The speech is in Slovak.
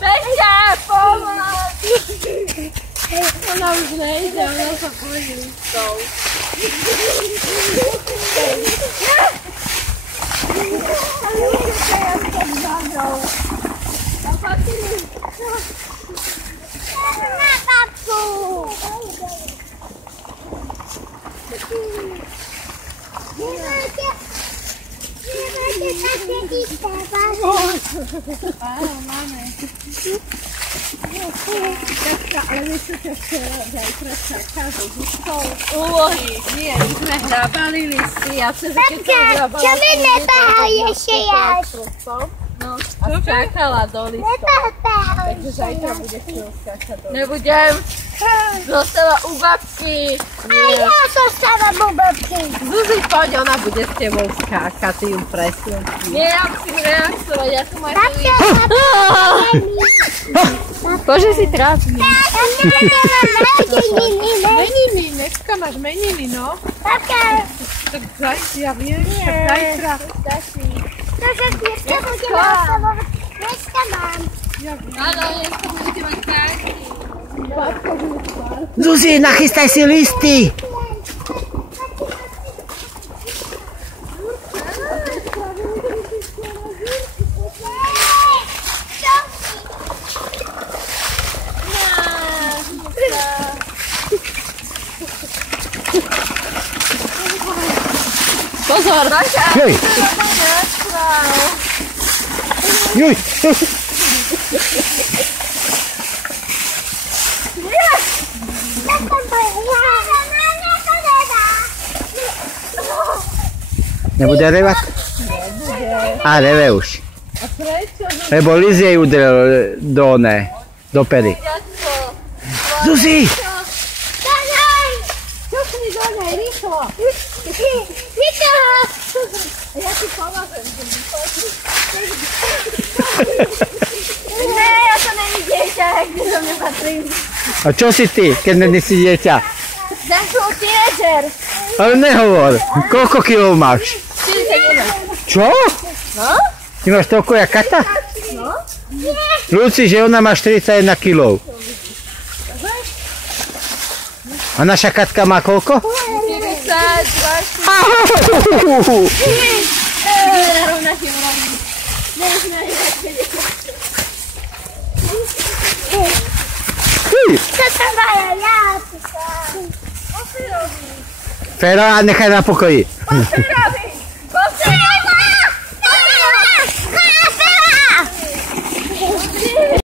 Peťa, pomoc! Ona už nejde, ona sa bojí listov. Na babku! Nemáte také dítě, áno, máme. Ale my sa ešte zajtra čaká so Zuzkou. Úlohy. Nie, my sme hrábali listy a keď som hrábala... Čo mi nebehal ešte jaž? No, a skákala do listov. Takže zajtra budeš skákať do listov. Nebudem. Zostala u babky. A ja zostala u babky. Zuzi, poď, ona bude s tebou skákať, ty ju presne. Nie, ja musím reaktovať, ja tu máš Bože, si trápne. Meniny, dneska máš meniny, no. Babka. Tak zajtra, ja viem, tak zajtra. Takže dneska budeme oslavovať, dneska mám. Áno, dneska budete mať krásny. Zuzi, nachystaj si listy. Pozor, Juj. Juj. Nebude revať? A reve už. Lebo Liz jej udrel do pery. Zuzi! Ťukni do nej, rýchlo! Ja ti pomôžem. Ne, ja to není dieťa, kde do mňa patrí. A čo si ty, keď si dieťa? Ja som tínedžer. Ale nehovor, koľko kilov máš? 41. Čo? No? Ty máš toľko jak Kata? No? Luci, že ona má 41 kilov. A naša Katka má koľko? 40, 20. Rovnaký urovný. Co sa majú jablka? Fero, nechaj na pokoji.